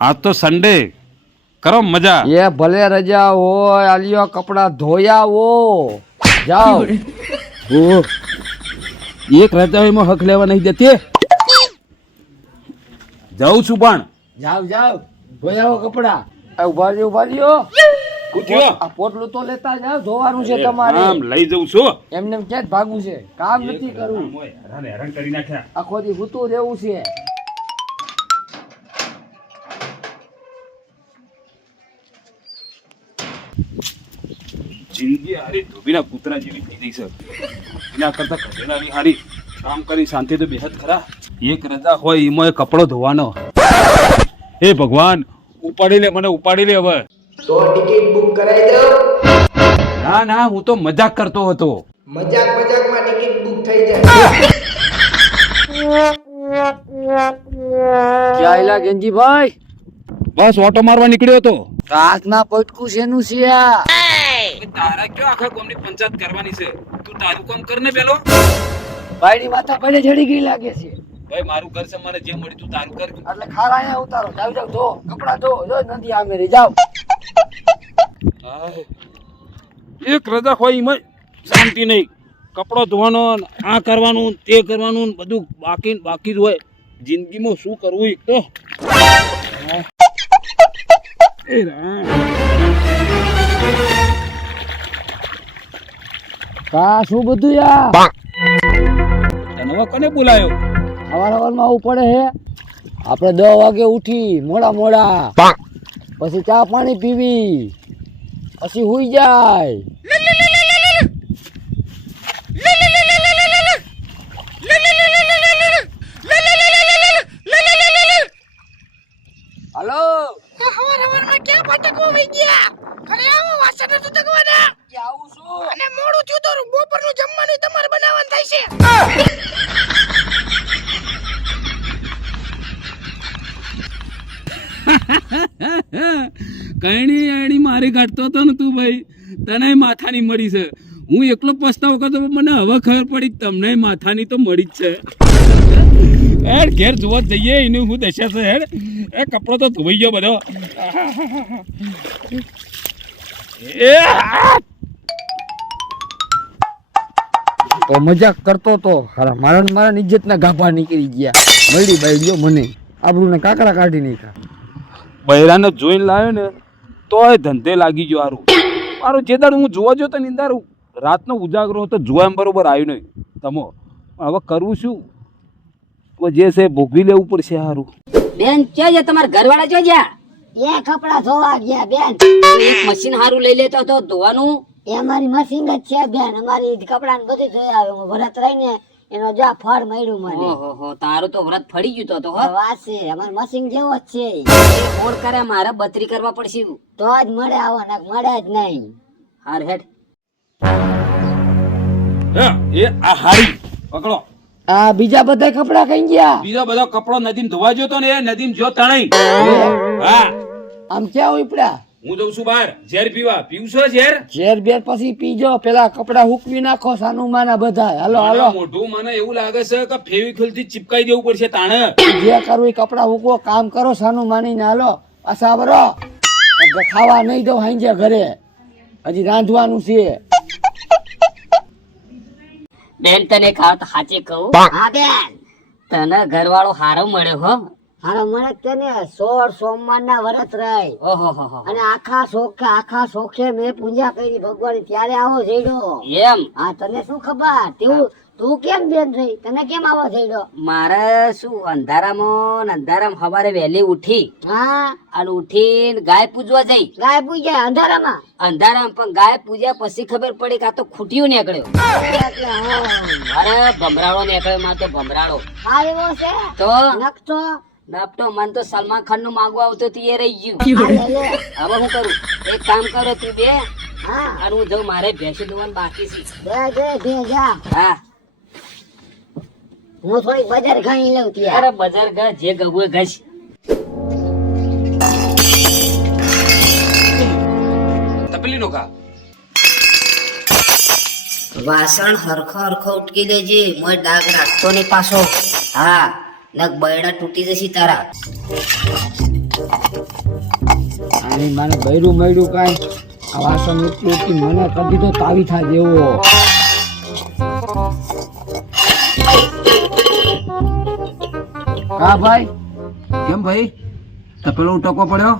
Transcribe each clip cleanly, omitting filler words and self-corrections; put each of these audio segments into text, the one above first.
આજ તો સન્ડે કરો મજા. એ ભલે રજા હોય આલિયો કપડા ધોયા હો જાઓ. ઓ એક રજા એમાં હક લેવા નહીં દેતી. જાઉં છું પણ જાવ જાવ ધોયા હો કપડા. ઉભા રહ્યો ઉઠ્યો. આ પોટલું તો લેતા જાવ ધોવાનું છે તમારે. આમ લઈ જઉં છું. એમને એમ ક્યાં જ ભાગવું છે કામ નથી કરવું. હેરાન કરી નાખ્યા. આખો દી સૂતું રહેવું છે. જિંદગી હારી ધોબીના કૂતરા જેવી થઈ ગઈ છે. એના કરતા કઢેલાની હારી કામ કરી શાંતિ તો બેહદ ખરા. એક રજા હોય એમાં કપડો ધોવાનો. હે ભગવાન ઉપાડી લે મને ઉપાડી લે હવે. તો ટિકિટ બુક કરાવી દો. ના ના હું તો મજાક કરતો હતો. મજાકમાં ટિકિટ બુક થઈ જાય. ક્યાં આયલા ગેંજીભાઈ? બસ ઓટો મારવા નીકળ્યો હતો. રાતના પટકું શેનું છે આ? તારા ક્યાં આખા ગામની પંચાયત કરવાની છે? તું તારું કામ કર ને પેલો. ભાઈની માથા પડે ચડી ગઈ લાગે છે. ભાઈ મારું ઘર છે મને જે મળી તું તારું કર. એટલે ખારા અહીંયા ઉતારો. જાવ જાવ ધો કપડા ધો જો નદી આમે રે જાવ. એક રજા હોય એમાં શાંતિ નહીં. કપડો ધોવાનો આ કરવાનું તે કરવાનું બધું બાકી જ હોય. જિંદગીમાં શું કરવું એક તો એ રામ. કા શું બધું યાર? તને હવે કોને બોલાયો? સવારમાં આવું પડે હે. આપણે 10 વાગે ઉઠી મોડા પછી ચા પાણી પીવી પછી હુઈ જાય. હાલો હવારમાં ક્યાં ભટકવા વઈ ગયા? ઘરે આવો વાસણ તો તકવાના. આવું છું. અને મોડું થયું તો બપોરનું જમવાનું તમારે બનાવવાનું થાય છે. કઈની આડી મારી કાઢતો હતો ને તું ભાઈ. તને માથાની મળી છે. હું એકલો પસ્તાવો કરતો મને હવે ખબર પડી તમને માથાની તો મળી જ છે. હેડ ઘેર જોવા જઈએ એનું હું દશા છે. હેડ એ કપડો તો ધોઈ ગયો બધો. તો મજાક કરતો તો મારા ઇજ્જતના ગાભા નીકળી ગયા. મળી બાઈ લ્યો મને આબરૂ ને કાકડા કાઢી નાખ્યા. બૈરાને જોઈને લાવ્યો ને તોય ધંધે લાગી ગયો. મારું જે દાડ હું જોવા ગયો તો નિંદાર રાતનો ઉજાગરો હતો જોવા એમ બરોબર આવ્યું નહીં. તમો હવે કરવું શું? જે છે ભોગવી લેવું પડશે. સારું બેન છે તમારા ઘરવાળા જો જ્યાં એ કપડા ધોવા ગયા બેન. એક મશીન હારું લઈ લેતો તો ધોવાનું. એ અમારી મશીન જ છે બેન. અમારી કપડા ને બધું ધોઈ આવે. હું ભરત રહીને એનો જા ફળ મળ્યું મને. ઓહો તારું તો વ્રત ફળી ગયું તો હો. વાત છે અમારી મશીન જેવો જ છે. ફોન કરે મારે બત્રી કરવા પડશે. તો જ મળે આવો ને મળે જ નહીં. હાર હેડ એ આ હારી પકડો. આ બીજા બધા કપડા કઈ ગયા? બીજો બધો કપડો નદીમ ધોવા ગયો તો ને એ નદીમ જો તણાઈ. હા આમ ક્યાં ઉપડ્યા? હું જઉં છું બહાર ઝેર પીવું છો ઝેર. ઝેર બેર પછી પીજો. પેલા કપડા હુકવી નાખો સાનું માના બધા. હાલો હાલો મોઢું મને એવું લાગે છે કે ફેવિકોલ થી ચિપકાઈ દેવું પડશે તાણે. જે કરવું એ કપડા હુકવો કામ કરો સાનું માનીને. હાલો પાછા બરો ખાવા નહીં દો હાંજે ઘરે હજી રાંધવાનું છે. બેન તને ખાવા તો સાચે કહું. હા બેન તને ઘરવાળો હારો મળ્યો હો. હારો મને તેને 16 સોમવાર ના વ્રત રહી. ઓહો અને આખા સોખે મેં પૂજા કરી ભગવાન ત્યારે આવો જઈડો. એમ હા તને શું ખબર? તું કેમ બેન થઈ? તને કેમ આવો જઈડો? મારે શું અંધારામાં સવારે વહેલી ઉઠી હા અને ઉઠીને ગાય પૂજવા જઈ. ગાય પૂજા અંધારામાં પણ ગાય પૂજ્યા પછી ખબર પડી કે આ તો ખૂટ્યું નીકળ્યો. એટલે હા. અરે ભમરાળો નીકળ્યો. મારે તો ભમરાળો હારેવો છે તો નકતો. નાપતો મન તો સલમાન ખાન નું માંગવા આવતો એ રહી ગયું. લે. હવે હું કરું? એક કામ કરો તું બે હા અને હું જાઉં. મારે ભેંસી દોવાનું બાકી છે. બે જા. હા હું થોડીક બજાર ખાઈ લઉં ત્યાં. અરે બજાર ગા જે ગવું એ ઘસ. તપેલી નો કા વાસણ હરખો ઉટકી દેજે. મોય ડાઘ રાખતો નહીં પાછો. હા નક બૈડા તૂટી જશે તારા. નહીં મને બૈરું મળ્યું કાંઈ. આ વાસણ ઉઠી ઉઠી મને કદી તો તાવી થા જેવો. હા ભાઈ, કેમ ભાઈ તપેલો ઉટકવો પડ્યો?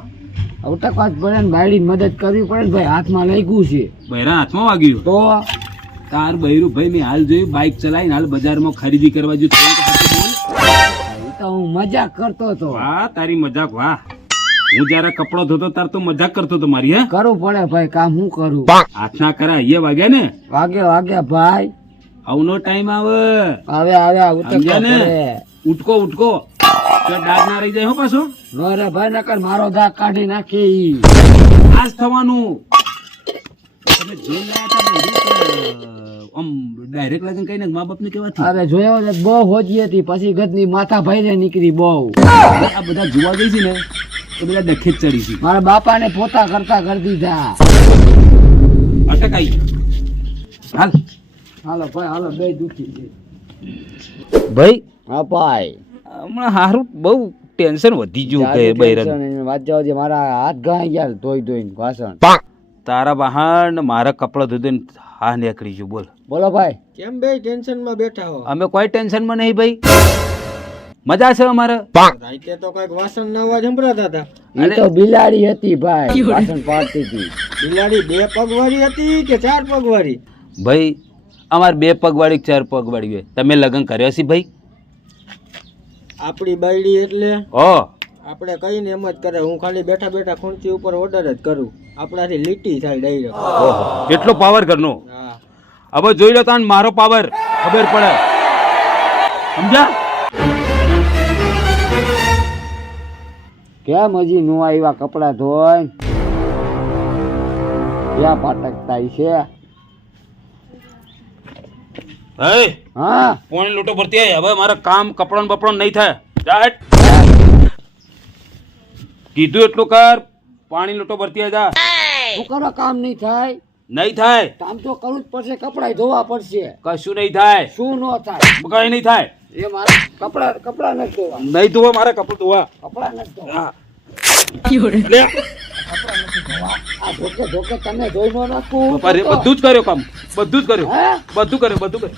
ઉટકવા જ પડે ને, બાયડી મદદ કરવી પડે ને ભાઈ. હાથમાં લાગ્યું છે બૈરા હાથમાં વાગ્યું તો. તાર બૈરું ભાઈ મેં હાલ જોયું બાઇક ચલાવીને હાલ બજારમાં ખરીદી કરવા ગયું. થોડું તો સાચું બોલ. એ તો હું મજાક કરતો હતો. વાહ તારી મજાક વાહ. હું જયારે કપડો ધોતો તાર તો મજાક કરતો હતો મારી. હે કરવું પડે ભાઈ કામ. હું કરું? હાથ ના કરા એ વાગ્યા ને. વાગ્યા ભાઈ. આવનો ટાઈમ આવે. આવે ઉતરવા સમજ્યા ને? પડે. ઉટકો તો ડાઘ ના રહી જાય હો પાછો. નો રે ભાઈ, નકર મારો દાગ કાઢી નાખી ઈ. આજ થવાનું. તમે જોઈ લાયા તા બૈરું કે આમ ડાયરેક્ટ લગન કઈ ને મા બાપ ને કેવા અરે જોયો ને, બહુ હોજી હતી. પછી ગદની માથા ભાઈ નીકળી બહુ. આ બધા જોવા ગઈ છે ને એ બધા ડખે જ ચડી છે. મારા બાપાને પોતા કરતા કરી દીધા. અટકાઈ હાલ. હાલો ભાઈ હાલો, બે દુખી છે. ભાઈ હા ભાઈ, હમણાં હારું બહુ ટેન્શન વધી ગયું કે બૈરાનું. વાત જવા દે, મારા હાથ ઘાઈ ગયા ધોઈને વાસણ. તારા બહાર ને મારા કપડા ધોઈને હા નીકળી ગયું. બોલ બોલો ભાઈ. કેમ બે ટેન્શનમાં બેઠા હો? અમે કોઈ ટેન્શનમાં નહીં ભાઈ, મજા છે અમારે. રાતે તો કઈક વાસણ ના અવાજ સંભળાતા હતા. એ તો બિલાડી હતી ભાઈ, વાસણ પાડતી હતી. બિલાડી 2 પગવાળી હતી કે 4 પગવાળી? ભાઈ અમારે 2 પગવાળી 4 પગવાળી હોય. તમે લગ્ન કર્યો છે ભાઈ? આપણી બાયડી એટલે ઓ આપણે કહીને એમ જ કરે. હું ખાલી બેઠા બેઠા ખુરશી ઉપર ઓર્ડર જ કરું. આપણાથી લીટી થાય ડાયરેક્ટ. ઓહો, કેટલો પાવર ઘરનો. હા, હવે જોઈ લો તાન મારો પાવર ખબર પડે. સમજા? કેમ હજી નો આવ્યા કપડા ધોઈને? ક્યાં પાટકતા છે? હે હા પોણી લોટો ભરતી આય. હવે મારે કામ કપડાં બપડો નહીં થાય. જા હેટ. કીધું એટલું કર. પાણી લોટો ભરતી આય જા. શું કરો? કામ નહીં થાય? નહીં થાય. કામ તો કરવું જ પડશે. કપડા ધોવા પડશે. કશું નહીં થાય. શું નો થાય? કઈ નહીં થાય. એ મારા કપડા નથી ધોવા. નહીં ધોવા મારે કપડું ધોવા. કપડા નથી ધોવા. હા. લે. આ ધોકે તમે ધોઈ નો નાખું. બાપા રે, બધું જ કર્યો કામ. બધું જ કર્યું. હે? બધું કર્યું. બધું કર્યું.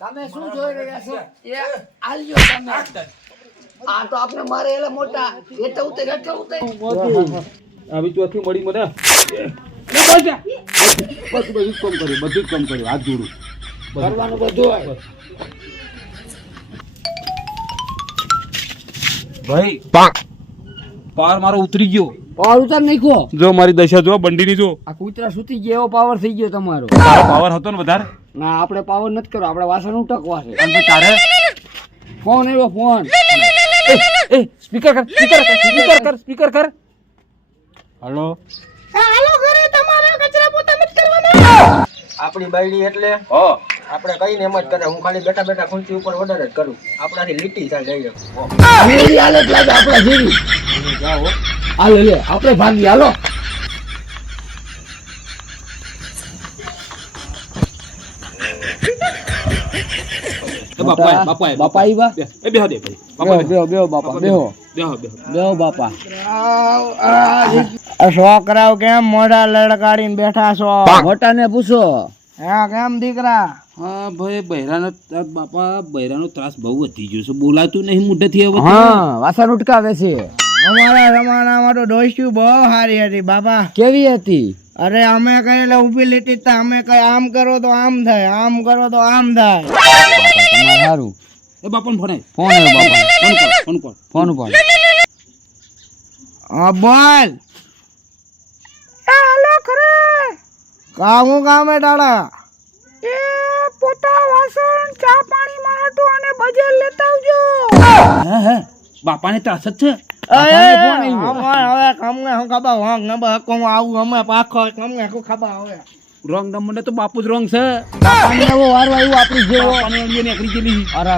તમે શું જોઈ રહ્યા છો? એ આલ્યો તમે. આ તો આપણે મારે એલા મોટા એટલે ઉતર. આવી ચોથી મળી મને. બધું જ કામ કર્યું. બધું જ કામ કર્યું. હાથ જોડું કરવાનું બધું હોય. ભાઈ પાવર મારો ઉતરી ગયો. પાવર ઉતાર નાખો. જો મારી દશા જો બંડીની જો. આ કૂતરા સુતી ગયા એવો પાવર થઈ ગયો તમારો. તારો પાવર હતો ને વધારે. ના, આપણે પાવર નથી કરો. આપણે વાસણ ઉટકવા છે. અને ભાઈ તારે ફોન આવ્યો ફોન. એ સ્પીકર કર. સ્પીકર કર. સ્પીકર કર. હેલો. આપણી બાયડી એટલે હો આપણે કહીને એમ જ કરે. હું ખાલી બેઠા બેઠા ખુરશી ઉપર ઓર્ડર જ કરું. આપણાથી લીટી થાય ડાયરેક્ટ. મેરી હાલત લાગે આપણા જેવી. હાલો લે, આપણે ભાગી હાલો. બાપા બાપા આવ્યા? એ બેહો દે ભાઈ. બેહો બાપા, બેહો. બેહો. બેહો બાપા. છોકરાઓ કેમ મોઢા લડકાડીને બેઠા છો? મોટાને પૂછો. હા, કેમ દીકરા? હા ભાઈ બાપા બૈરાનો ત્રાસ બહુ વધી ગયો છે. બોલાતું નહીં મોઢેથી હવે. હા, વાસણ ઉટકાવે છે. અમારા જમાનામાં તો ડોસ્યું બહુ સારી હતી બાબા. કેવી હતી? અરે અમે કઈ એટલે ઊભી લીટી તા અમે કઈ આમ કરો તો આમ થાય, આમ કરો તો આમ થાય. તમારે સારું. એ બાપાને ફોન આય. ફોન આવ્યો બાપા. ફોન કર. ફોન ઉપર. હા બોલ. હેલો ખરે. કામું કામે ડાળા. એ પોતા વાસણ ચા પાણી માટો અને બજાર લેતા આવજો. હે બાપાને ત્રાસ જ છે. હવે કમને હું ખબર હોંગ નંબર હકો આવું અમે પાખો કમને હું ખબર હવે રોંગ નંબર ને તો બાપુ જ રોંગ છે. બાપાને એવો વારો આવ્યો આપણી જેવો. બાપાને નીકળી ગયેલી. અરે